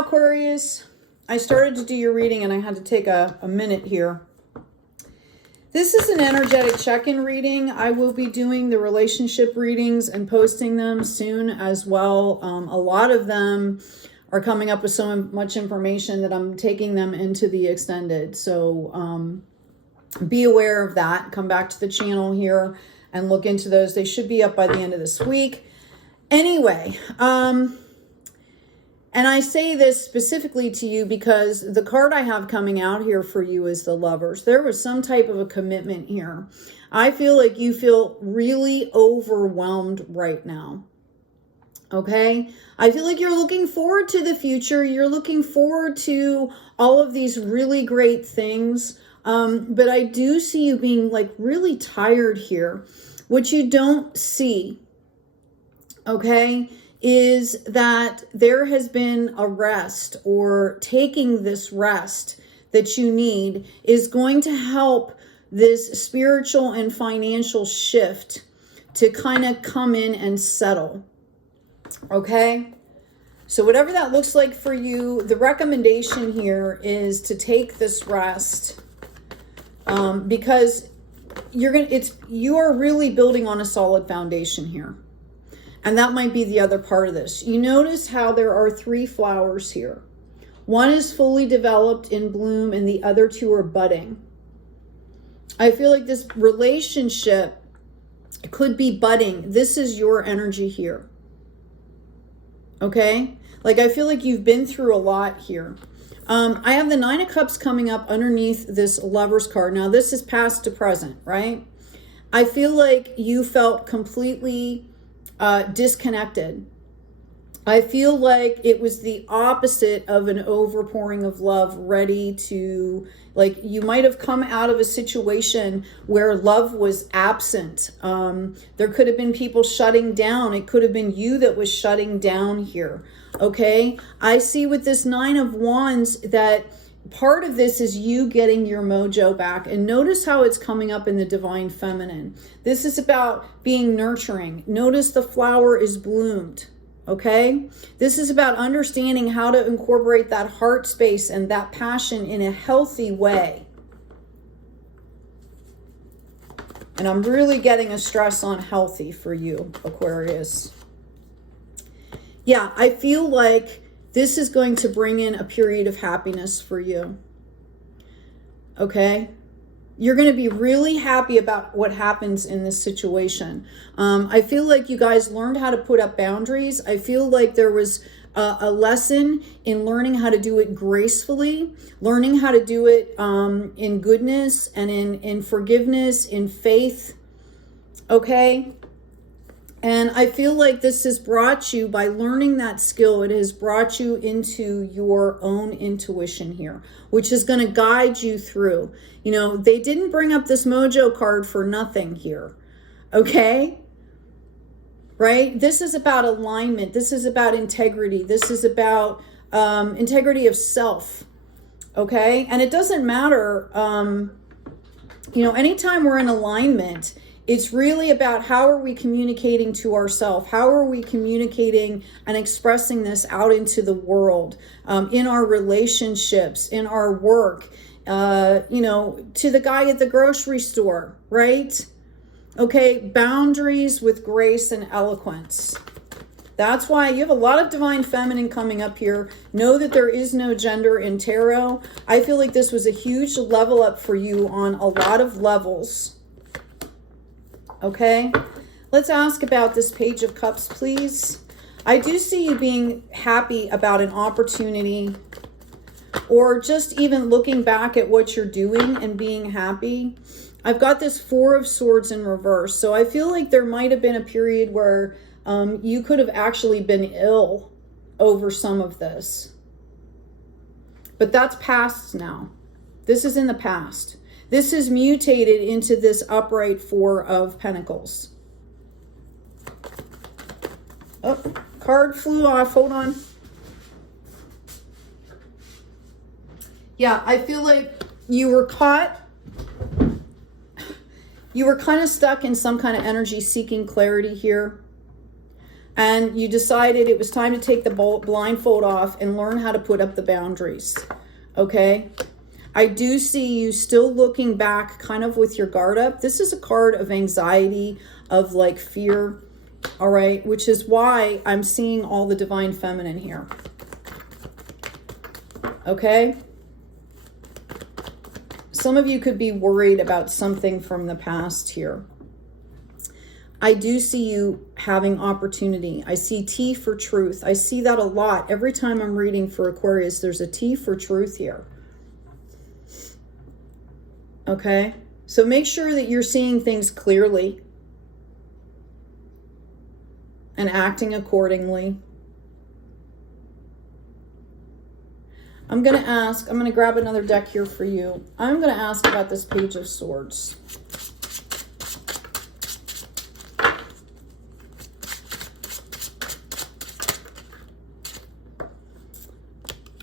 Aquarius, I started to do your reading and I had to take a minute here. This is an energetic check-in reading. I will be doing the relationship readings and posting them soon as well. A lot of them are coming up with so much information that I'm taking them into the extended. So be aware of that. Come back to the channel here and look into those. They should be up by the end of this week. Anyway, and I say this specifically to you because the card I have coming out here for you is the Lovers. There was some type of a commitment here. I feel like you feel really overwhelmed right now. Okay? I feel like you're looking forward to the future. You're looking forward to all of these really great things. But I do see you being like really tired here. What you don't see, okay, is that there has been a rest, or taking this rest that you need is going to help this spiritual and financial shift to kind of come in and settle. Okay? So whatever that looks like for you, the recommendation here is to take this rest because you are really building on a solid foundation here. And that might be the other part of this. You notice how there are 3 flowers here. One is fully developed in bloom and the other 2 are budding. I feel like this relationship could be budding. This is your energy here. Okay? Like I feel like you've been through a lot here. I have the 9 of Cups coming up underneath this Lovers card. Now this is past to present, right? I feel like you felt completely disconnected. I feel like it was the opposite of an overpouring of love, ready to, like, you might have come out of a situation where love was absent. There could have been people shutting down. It could have been you that was shutting down here. Okay. I see with this 9 of Wands that part of this is you getting your mojo back. And notice how it's coming up in the Divine Feminine. This is about being nurturing. Notice the flower is bloomed. Okay? This is about understanding how to incorporate that heart space and that passion in a healthy way. And I'm really getting a stress on healthy for you, Aquarius. Yeah, I feel like this is going to bring in a period of happiness for you. Okay? You're going to be really happy about what happens in this situation. I feel like you guys learned how to put up boundaries. I feel like there was a lesson in learning how to do it gracefully, learning how to do it in goodness and in forgiveness, in faith. Okay? And I feel like this has brought you, by learning that skill, it has brought you into your own intuition here, which is going to guide you through. You know, they didn't bring up this mojo card for nothing here. Okay? Right? This is about alignment. This is about integrity. This is about integrity of self. Okay? And it doesn't matter, you know, anytime we're in alignment, it's really about how are we communicating to ourselves? How are we communicating and expressing this out into the world, in our relationships, in our work, you know, to the guy at the grocery store, right? Okay, boundaries with grace and eloquence. That's why you have a lot of Divine Feminine coming up here. Know that there is no gender in tarot. I feel like this was a huge level up for you on a lot of levels. Okay, let's ask about this Page of Cups, please. I do see you being happy about an opportunity, or just even looking back at what you're doing and being happy. I've got this 4 of Swords in reverse. So I feel like there might have been a period where you could have actually been ill over some of this. But that's past now. This is in the past. This is mutated into this upright 4 of Pentacles. Oh, card flew off. Hold on. Yeah, I feel like you were caught. You were kind of stuck in some kind of energy seeking clarity here. And you decided it was time to take the blindfold off and learn how to put up the boundaries. Okay? I do see you still looking back kind of with your guard up. This is a card of anxiety, of like fear, all right? Which is why I'm seeing all the divine feminine here. Okay? Some of you could be worried about something from the past here. I do see you having opportunity. I see T for truth. I see that a lot. Every time I'm reading for Aquarius, there's a T for truth here. Okay? So make sure that you're seeing things clearly and acting accordingly. I'm going to grab another deck here for you. I'm going to ask about this Page of Swords.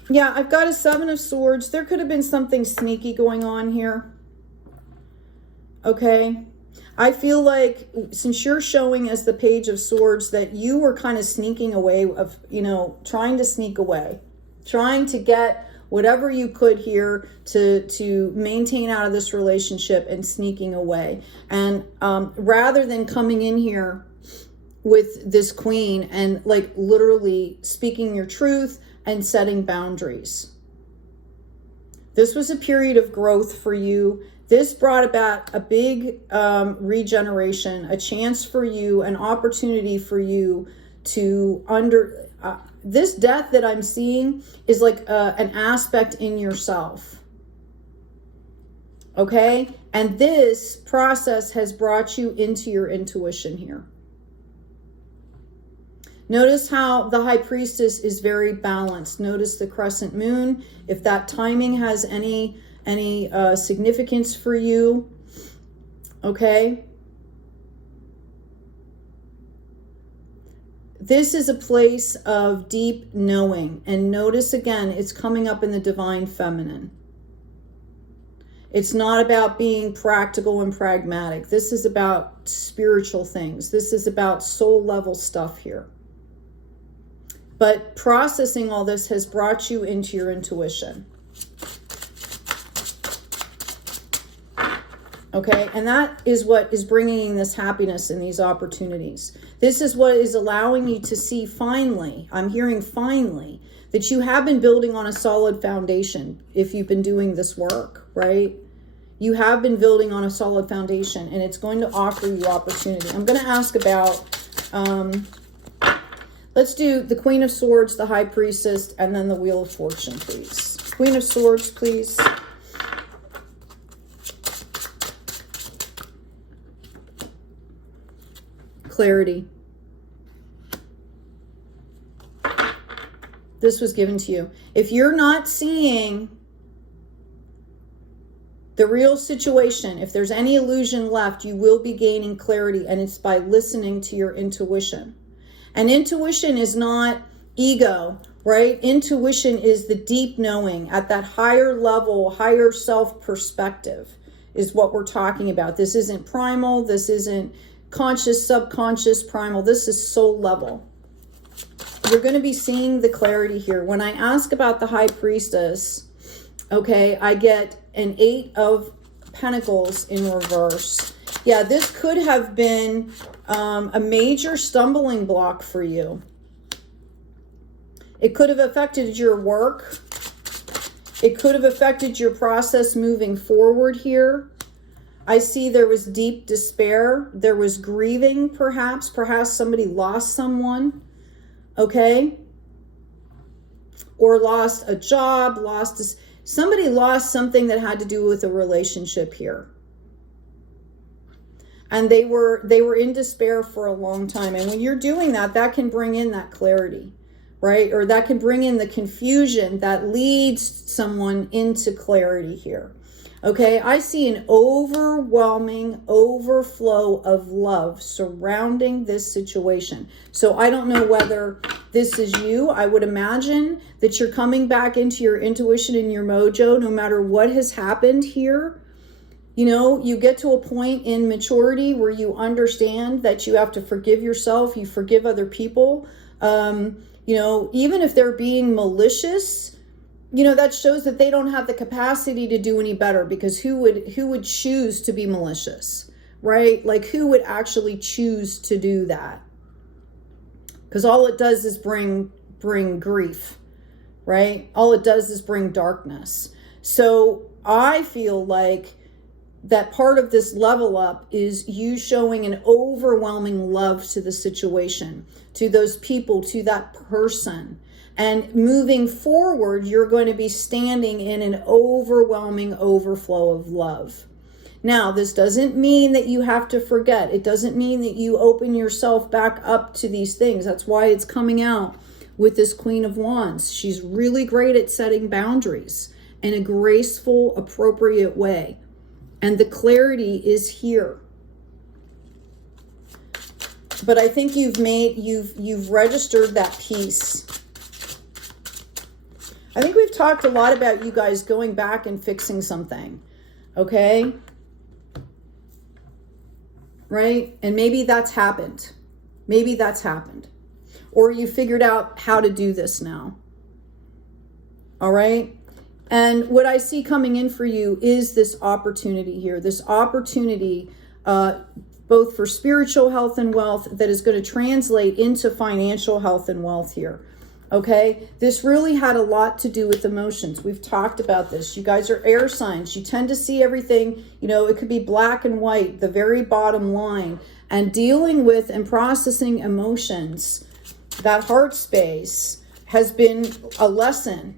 Yeah, I've got a Seven of Swords. There could have been something sneaky going on here. Okay. I feel like since you're showing as the Page of Swords that you were kind of sneaking away of, you know, trying to sneak away, trying to get whatever you could here to maintain out of this relationship and sneaking away. And rather than coming in here with this Queen and like literally speaking your truth and setting boundaries. This was a period of growth for you. This brought about a big regeneration, a chance for you, an opportunity for you to this death that I'm seeing is like an aspect in yourself. Okay? And this process has brought you into your intuition here. Notice how the High Priestess is very balanced. Notice the crescent moon. If that timing has any significance for you, okay? This is a place of deep knowing. And notice again, it's coming up in the divine feminine. It's not about being practical and pragmatic. This is about spiritual things. This is about soul level stuff here. But processing all this has brought you into your intuition. Okay, and that is what is bringing this happiness and these opportunities. This is what is allowing you to see finally, I'm hearing finally, that you have been building on a solid foundation if you've been doing this work, right? You have been building on a solid foundation and it's going to offer you opportunity. I'm going to ask about... let's do the Queen of Swords, the High Priestess, and then the Wheel of Fortune, please. Queen of Swords, please. Clarity. This was given to you. If you're not seeing the real situation, if there's any illusion left, you will be gaining clarity, and it's by listening to your intuition. And intuition is not ego, right? Intuition is the deep knowing at that higher level, higher self perspective is what we're talking about. This isn't primal. This isn't conscious, subconscious, primal. This is soul level. You're going to be seeing the clarity here. When I ask about the High Priestess, okay, I get an 8 of Pentacles in reverse. Yeah, this could have been a major stumbling block for you. It could have affected your work. It could have affected your process moving forward here. I see there was deep despair. There was grieving, perhaps. Perhaps somebody lost someone, okay? Or lost a job, somebody lost something that had to do with a relationship here. And they were in despair for a long time. And when you're doing that, that can bring in that clarity, right? Or that can bring in the confusion that leads someone into clarity here. Okay, I see an overwhelming overflow of love surrounding this situation. So I don't know whether this is you. I would imagine that you're coming back into your intuition and your mojo no matter what has happened here. You know, you get to a point in maturity where you understand that you have to forgive yourself, you forgive other people. You know, even if they're being malicious, you know, that shows that they don't have the capacity to do any better, because who would choose to be malicious, right? Like, who would actually choose to do that? Because all it does is bring grief, right? All it does is bring darkness. So I feel like that part of this level up is you showing an overwhelming love to the situation, to those people, to that person. And moving forward, you're going to be standing in an overwhelming overflow of love. Now, this doesn't mean that you have to forget. It doesn't mean that you open yourself back up to these things. That's why it's coming out with this Queen of Wands. She's really great at setting boundaries in a graceful, appropriate way. And the clarity is here. But I think you've registered that peace. I think we've talked a lot about you guys going back and fixing something. Okay? Right? And maybe that's happened. Maybe that's happened. Or you figured out how to do this now. All right? And what I see coming in for you is this opportunity here, this opportunity both for spiritual health and wealth that is going to translate into financial health and wealth here. Okay, this really had a lot to do with emotions. We've talked about this. You guys are air signs. You tend to see everything, you know, it could be black and white, the very bottom line. And dealing with and processing emotions, that heart space has been a lesson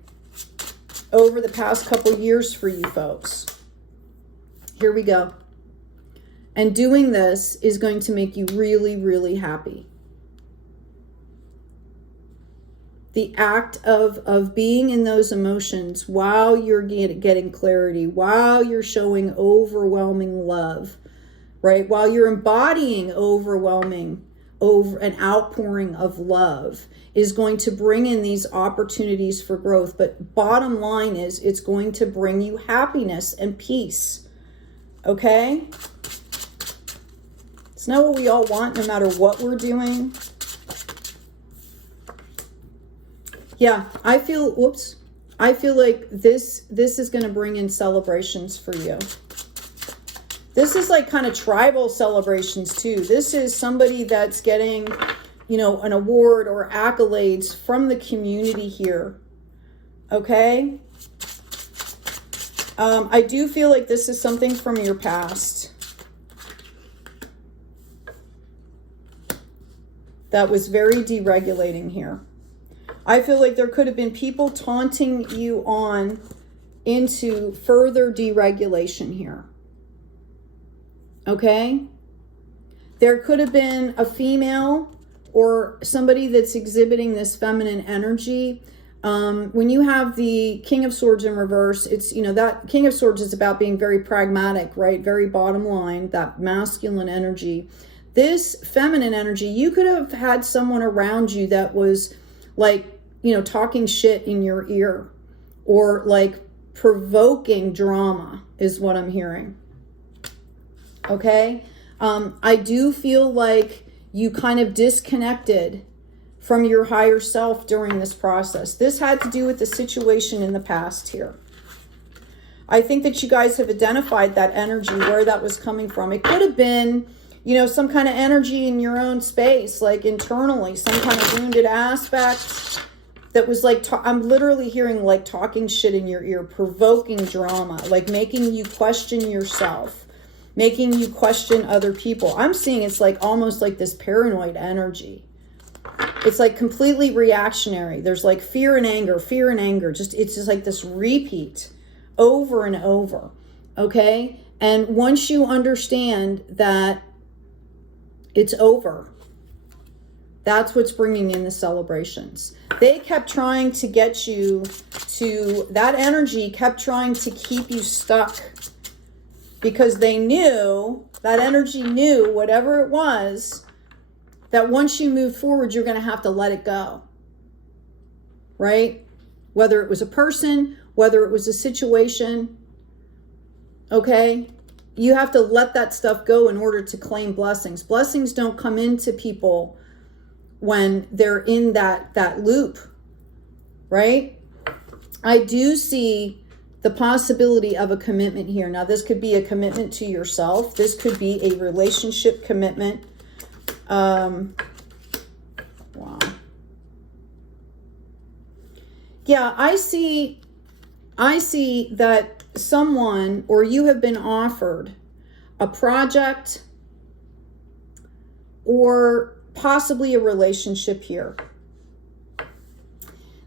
over the past couple years for you folks. Here we go. And doing this is going to make you really, really happy. The act of being in those emotions while you're getting clarity, while you're showing overwhelming love, right? While you're embodying an outpouring of love is going to bring in these opportunities for growth. But bottom line is it's going to bring you happiness and peace. Okay? It's not what we all want, no matter what we're doing. Yeah, I feel like this is going to bring in celebrations for you. This is like kind of tribal celebrations too. This is somebody that's getting, you know, an award or accolades from the community here. Okay? I do feel like this is something from your past that was very deregulating here. I feel like there could have been people taunting you on into further deregulation here. Okay? There could have been a female or somebody that's exhibiting this feminine energy. When you have the King of Swords in reverse, it's, you know, that King of Swords is about being very pragmatic, right? Very bottom line, that masculine energy. This feminine energy, you could have had someone around you that was like, you know, talking shit in your ear or like provoking drama is what I'm hearing. Okay? I do feel like you kind of disconnected from your higher self during this process. This had to do with the situation in the past here. I think that you guys have identified that energy, where that was coming from. It could have been, you know, some kind of energy in your own space, like internally, some kind of wounded aspect that was like, I'm literally hearing like talking shit in your ear, provoking drama, like making you question yourself, making you question other people. I'm seeing it's like almost like this paranoid energy. It's like completely reactionary. There's like fear and anger. It's just like this repeat over and over. Okay? And once you understand that it's over, that's what's bringing in the celebrations. They kept trying to get you to, that energy kept trying to keep you stuck because they knew, that energy knew, whatever it was, that once you move forward, you're going to have to let it go. Right? Whether it was a person, whether it was a situation. Okay? you have to let that stuff go in order to claim blessings. Blessings don't come into people when they're in that loop, right? I do see the possibility of a commitment here. Now, this could be a commitment to yourself. This could be a relationship commitment. Wow. Yeah, I see that someone or you have been offered a project or possibly a relationship here.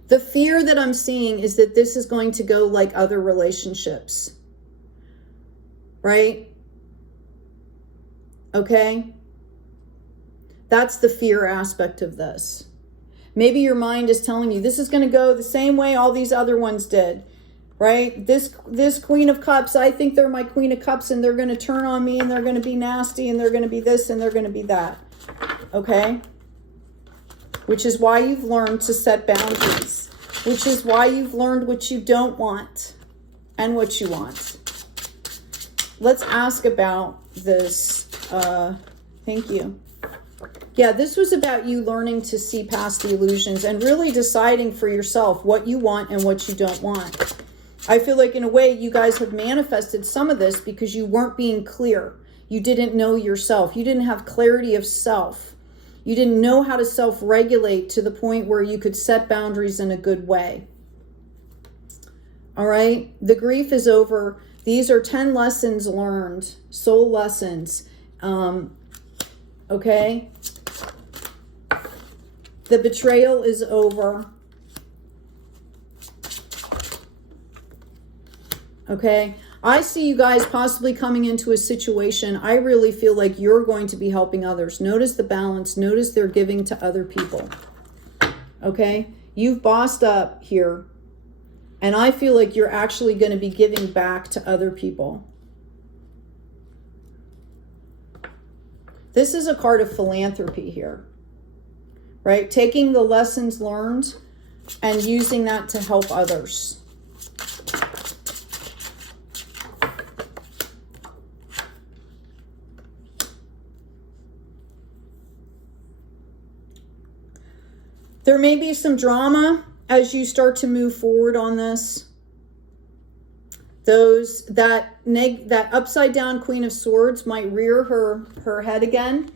The fear that I'm seeing is that this is going to go like other relationships, right? Okay? That's the fear aspect of this. Maybe your mind is telling you this is going to go the same way all these other ones did, right? This Queen of Cups, I think they're my Queen of Cups and they're going to turn on me and they're going to be nasty and they're going to be this and they're going to be that, okay? Which is why you've learned to set boundaries, which is why you've learned what you don't want and what you want. Let's ask about this. Thank you. Yeah, this was about you learning to see past the illusions and really deciding for yourself what you want and what you don't want. I feel like in a way you guys have manifested some of this because you weren't being clear. You didn't know yourself. You didn't have clarity of self. You didn't know how to self-regulate to the point where you could set boundaries in a good way. All right? The grief is over. These are 10 lessons learned, soul lessons. Okay? The betrayal is over. Okay? I see you guys possibly coming into a situation. I really feel like you're going to be helping others. Notice the balance. Notice they're giving to other people. Okay? You've bossed up here. And I feel like you're actually going to be giving back to other people. This is a card of philanthropy here. Right? Taking the lessons learned and using that to help others. There may be some drama as you start to move forward on this. That upside down Queen of Swords might rear her head again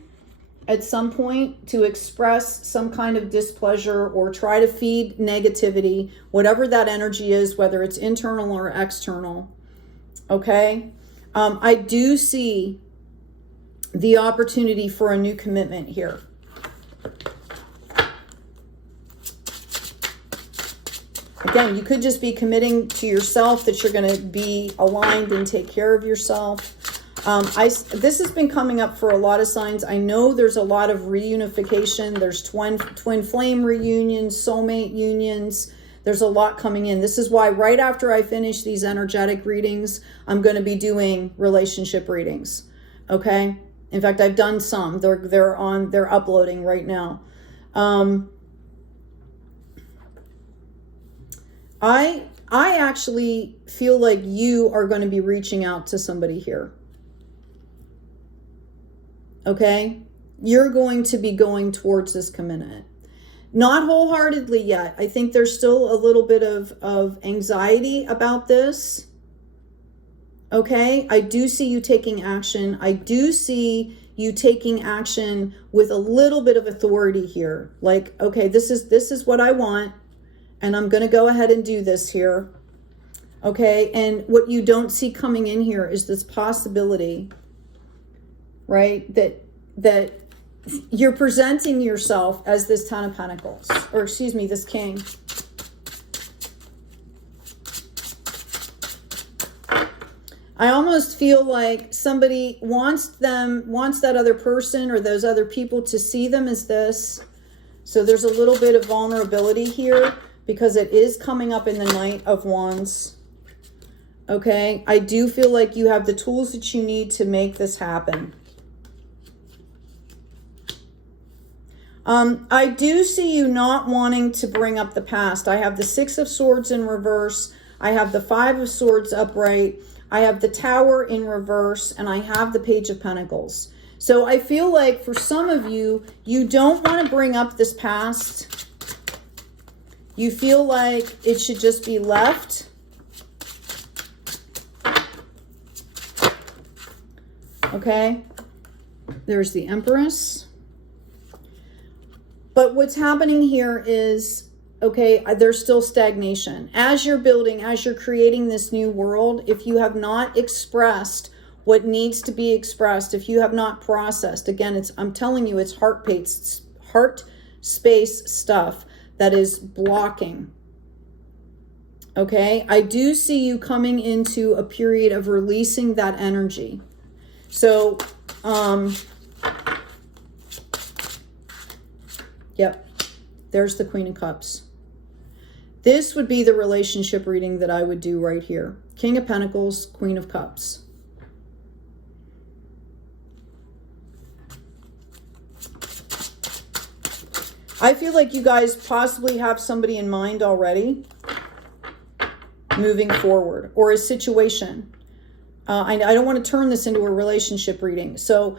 at some point to express some kind of displeasure or try to feed negativity, whatever that energy is, whether it's internal or external. Okay? I do see the opportunity for a new commitment here. Again, you could just be committing to yourself that you're going to be aligned and take care of yourself. This has been coming up for a lot of signs. I know there's a lot of reunification. There's twin flame reunions, soulmate unions. There's a lot coming in. This is why right after I finish these energetic readings, I'm going to be doing relationship readings. Okay? In fact, I've done some. They're uploading right now. I actually feel like you are going to be reaching out to somebody here. Okay? You're going to be going towards this commitment. Not wholeheartedly yet. I think there's still a little bit of anxiety about this. Okay? I do see you taking action. I do see you taking action with a little bit of authority here. Like, okay, this is what I want. And I'm going to go ahead and do this here. Okay? And what you don't see coming in here is this possibility, right? That you're presenting yourself as this Ten of Pentacles. Or excuse me, this King. I almost feel like somebody wants that other person or those other people to see them as this. So there's a little bit of vulnerability here, because it is coming up in the Knight of Wands. Okay? I do feel like you have the tools that you need to make this happen. I do see you not wanting to bring up the past. I have the Six of Swords in reverse. I have the Five of Swords upright. I have the Tower in reverse, and I have the Page of Pentacles. So I feel like for some of you, you don't want to bring up this past. You feel like it should just be left. Okay, there's the Empress. But what's happening here is, okay, there's still stagnation. As you're building, as you're creating this new world, if you have not expressed what needs to be expressed, if you have not processed, again, I'm telling you, it's heart space stuff that is blocking. Okay, I do see you coming into a period of releasing that energy. So, yep, there's the Queen of Cups. This would be the relationship reading that I would do right here. King of Pentacles, Queen of Cups. I feel like you guys possibly have somebody in mind already moving forward, or a situation. I don't want to turn this into a relationship reading. So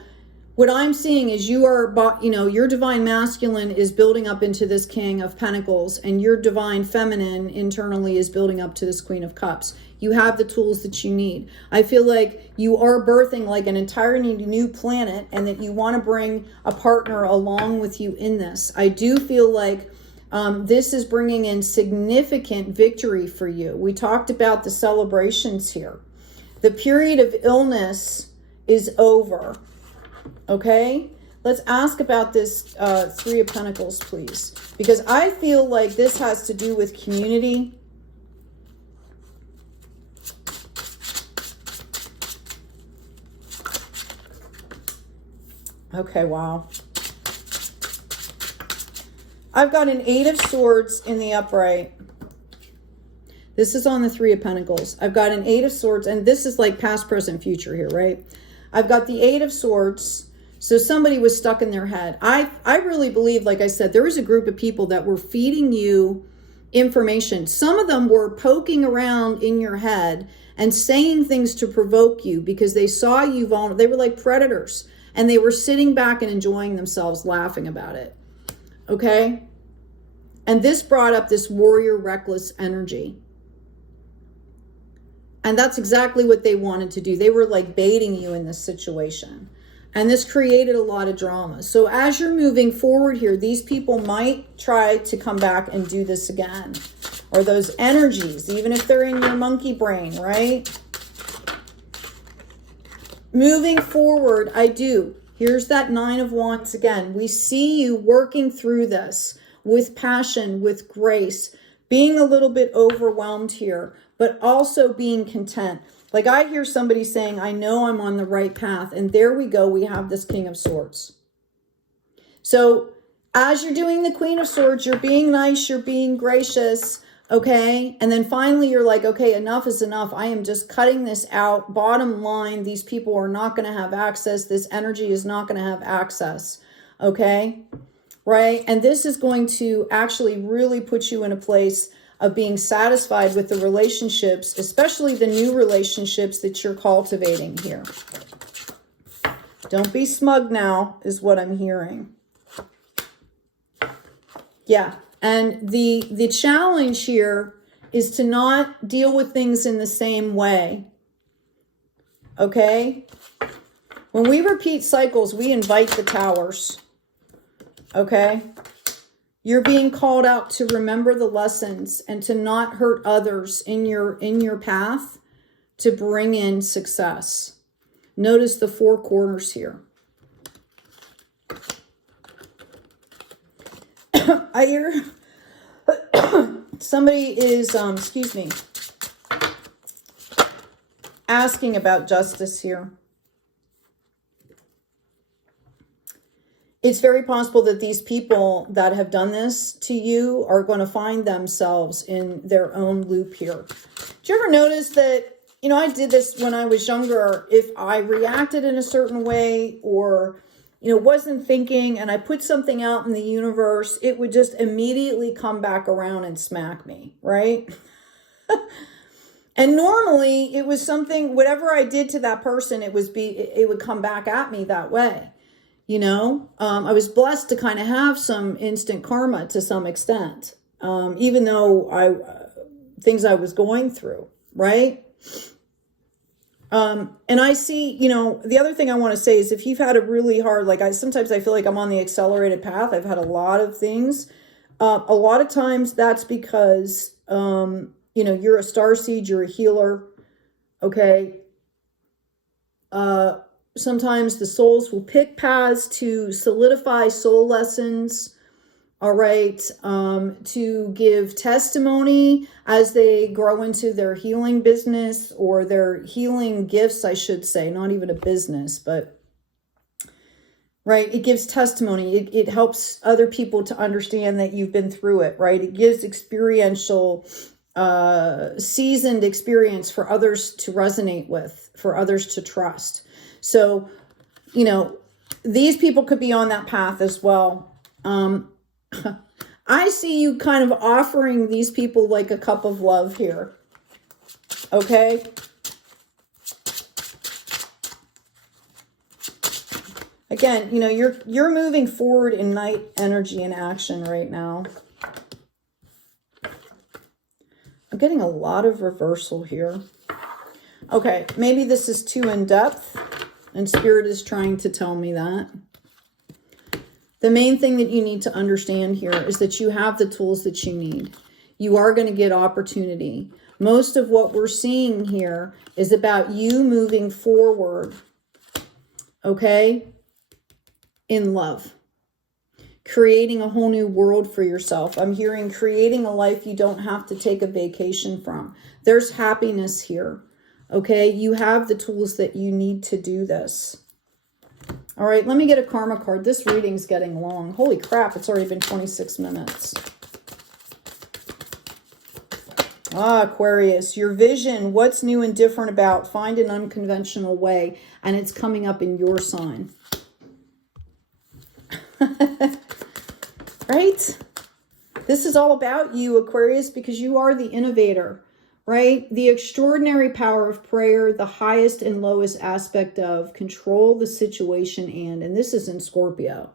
what I'm seeing is you are, your divine masculine is building up into this King of Pentacles, and your divine feminine internally is building up to this Queen of Cups. You have the tools that you need. I feel like you are birthing like an entirely new planet, and that you want to bring a partner along with you in this. I do feel like this is bringing in significant victory for you. We talked about the celebrations here. The period of illness is over. Okay, let's ask about this Three of Pentacles, please, because I feel like this has to do with community. Okay, wow. I've got an Eight of Swords in the upright. This is on the Three of Pentacles. I've got an Eight of Swords, and this is like past, present, future here, right? I've got the Eight of Swords. So somebody was stuck in their head. I really believe, like I said, there was a group of people that were feeding you information. Some of them were poking around in your head and saying things to provoke you because they saw you vulnerable. They were like predators, and they were sitting back and enjoying themselves, laughing about it. Okay? And this brought up this warrior, reckless energy. And that's exactly what they wanted to do. They were like baiting you in this situation. And this created a lot of drama. So as you're moving forward here, these people might try to come back and do this again. Or those energies, even if they're in your monkey brain, right? Moving forward, I do. Here's that Nine of Wands again. We see you working through this with passion, with grace, being a little bit overwhelmed here, but also being content. Like I hear somebody saying, I know I'm on the right path. And there we go. We have this King of Swords. So as you're doing the Queen of Swords, you're being nice, you're being gracious, okay? And then finally you're like, okay, enough is enough. I am just cutting this out. Bottom line, these people are not going to have access. This energy is not going to have access, okay? Right? And this is going to actually really put you in a place of being satisfied with the relationships, especially the new relationships that you're cultivating here. Don't be smug now, is what I'm hearing. Yeah, and the challenge here is to not deal with things in the same way. Okay? When we repeat cycles, we invite the towers. Okay? You're being called out to remember the lessons and to not hurt others in your path to bring in success. Notice the four corners here. I hear somebody is, asking about justice here. It's very possible that these people that have done this to you are going to find themselves in their own loop here. Do you ever notice that, I did this when I was younger. If I reacted in a certain way or, wasn't thinking and I put something out in the universe, it would just immediately come back around and smack me, right? And normally it was something, whatever I did to that person, it would come back at me that way. You know, I was blessed to kind of have some instant karma to some extent, even though things I was going through, right? And I see, you know, the other thing I want to say is if you've had a really hard, like sometimes I feel like I'm on the accelerated path. I've had a lot of things. A lot of times that's because, you know, you're a starseed, you're a healer. Okay. Sometimes the souls will pick paths to solidify soul lessons, all right, to give testimony as they grow into their healing business or their healing gifts, I should say, not even a business, but, right, it gives testimony. It helps other people to understand that you've been through it, right? It gives experiential, seasoned experience for others to resonate with, for others to trust. So, you know, these people could be on that path as well. I see you kind of offering these people like a cup of love here. Okay. Again, you know, you're moving forward in night energy and action right now. I'm getting a lot of reversal here. Okay, maybe this is too in depth. And Spirit is trying to tell me that. The main thing that you need to understand here is that you have the tools that you need. You are going to get opportunity. Most of what we're seeing here is about you moving forward, okay, in love. Creating a whole new world for yourself. I'm hearing creating a life you don't have to take a vacation from. There's happiness here. Okay, you have the tools that you need to do this. All right, let me get a karma card. This reading's getting long. Holy crap, it's already been 26 minutes. Aquarius, your vision, what's new and different about? Find an unconventional way, and it's coming up in your sign. Right? This is all about you, Aquarius, because you are the innovator. Right? The extraordinary power of prayer, the highest and lowest aspect of control the situation and this is in Scorpio.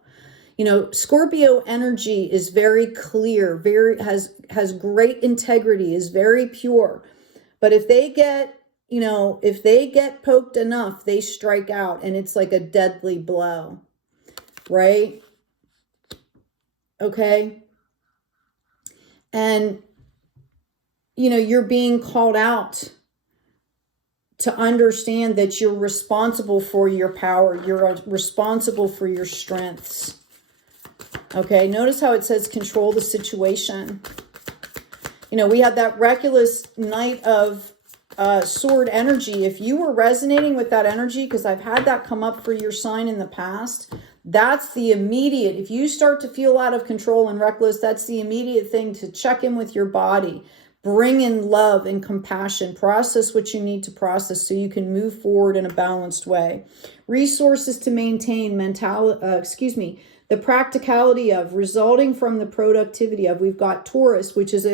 You know, Scorpio energy is very clear, has great integrity, is very pure. But if they get, you know, if they get poked enough, they strike out and it's like a deadly blow. Right? Okay? And you know, you're being called out to understand that you're responsible for your power. You're responsible for your strengths. Okay, notice how it says control the situation. You know, we had that reckless Knight of Sword energy. If you were resonating with that energy, because I've had that come up for your sign in the past, that's the immediate, if you start to feel out of control and reckless, that's the immediate thing to check in with your body. Bring in love and compassion. Process what you need to process so you can move forward in a balanced way. Resources to maintain the practicality of, resulting from the productivity of. We've got Taurus, which is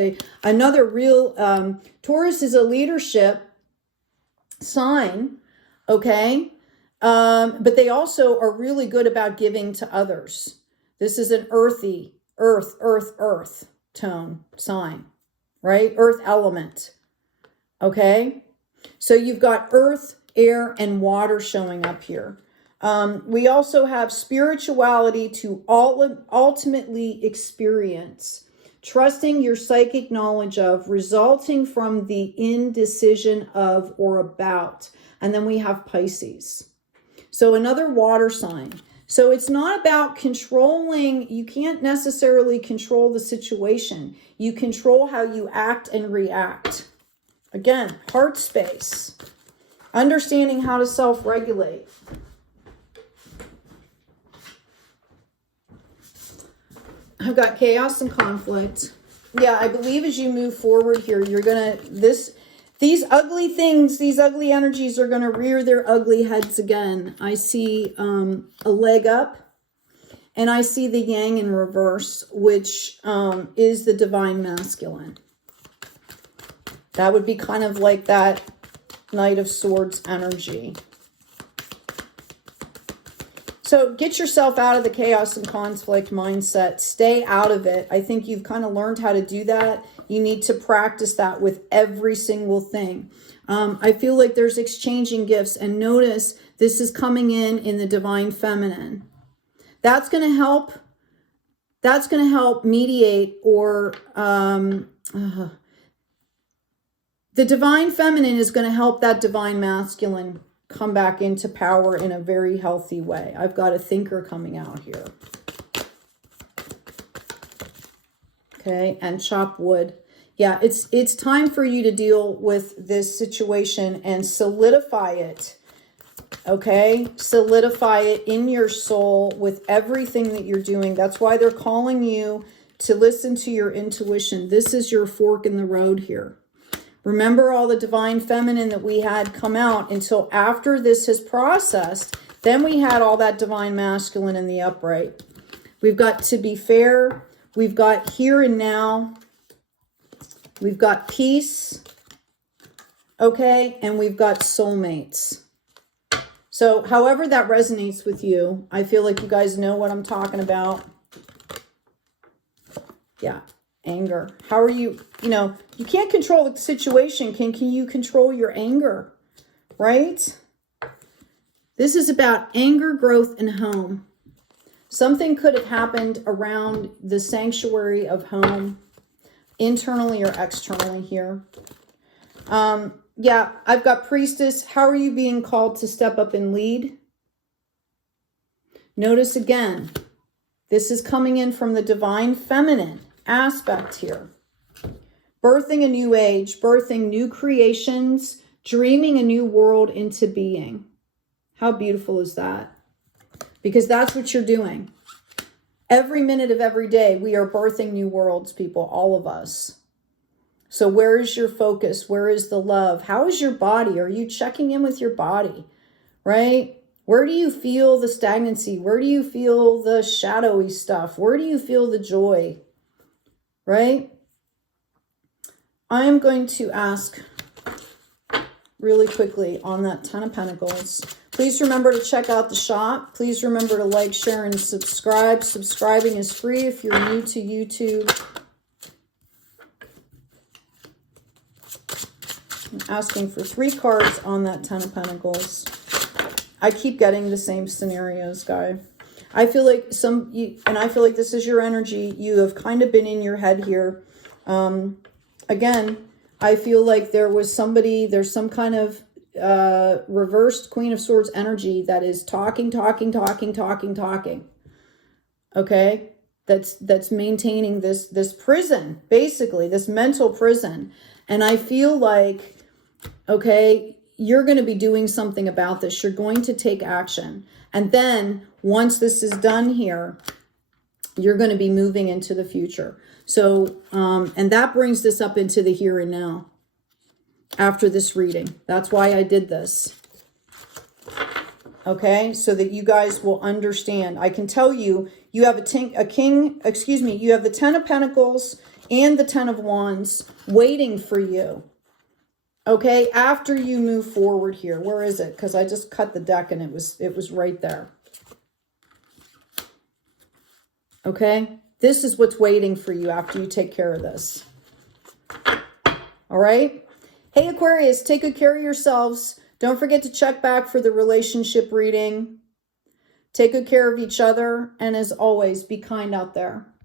another real, Taurus is a leadership sign, okay? But they also are really good about giving to others. This is an earthy, earth tone sign. Right? Earth element. Okay? So you've got earth, air, and water showing up here. We also have spirituality to ultimately experience. Trusting your psychic knowledge of, resulting from the indecision of or about. And then we have Pisces. So another water sign. So it's not about controlling, you can't necessarily control the situation. You control how you act and react. Again, heart space. Understanding how to self-regulate. I've got chaos and conflict. Yeah, I believe as you move forward here, you're going to, these ugly things, these ugly energies are going to rear their ugly heads again. I see a leg up, and I see the yang in reverse, which is the divine masculine. That would be kind of like that Knight of Swords energy. So get yourself out of the chaos and conflict mindset. Stay out of it. I think you've kind of learned how to do that. You need to practice that with every single thing. I feel like there's exchanging gifts. And notice this is coming in the divine feminine. That's going to help. That's going to help mediate or... the divine feminine is going to help that divine masculine come back into power in a very healthy way. I've got a thinker coming out here. Okay, and chop wood. Yeah, it's time for you to deal with this situation and solidify it. Okay, solidify it in your soul with everything that you're doing. That's why they're calling you to listen to your intuition. This is your fork in the road here. Remember all the divine feminine that we had come out until after this has processed. Then we had all that divine masculine in the upright. We've got to be fair. We've got here and now. We've got peace. Okay. And we've got soulmates. So however that resonates with you, I feel like you guys know what I'm talking about. Yeah. Anger. How are you, you can't control the situation. Can you control your anger? Right? This is about anger, growth, and home. Something could have happened around the sanctuary of home, internally or externally here. Yeah, I've got priestess. How are you being called to step up and lead? Notice again, this is coming in from the divine feminine aspect here. Birthing a new age, birthing new creations, dreaming a new world into being. How beautiful is that? Because that's what you're doing. Every minute of every day, we are birthing new worlds, people, all of us. So where is your focus? Where is the love? How is your body? Are you checking in with your body, right? Where do you feel the stagnancy? Where do you feel the shadowy stuff? Where do you feel the joy? Right? I am going to ask really quickly on that Ten of Pentacles. Please remember to check out the shop. Please remember to like, share, and subscribe. Subscribing is free if you're new to YouTube. I'm asking for 3 cards on that Ten of Pentacles. I keep getting the same scenarios, guy. I feel like and I feel like this is your energy. You have kind of been in your head here. Again, I feel like there's some kind of reversed Queen of Swords energy that is talking. Okay? That's maintaining this prison, basically, this mental prison. And I feel like, okay, you're going to be doing something about this. You're going to take action. And then once this is done here, you're going to be moving into the future. So, and that brings this up into the here and now after this reading. That's why I did this. Okay, so that you guys will understand. I can tell you, you have you have the Ten of Pentacles and the Ten of Wands waiting for you. Okay, after you move forward here. Where is it? Because I just cut the deck and it was right there. Okay, this is what's waiting for you after you take care of this. All right. Hey, Aquarius, take good care of yourselves. Don't forget to check back for the relationship reading. Take good care of each other. And as always, be kind out there.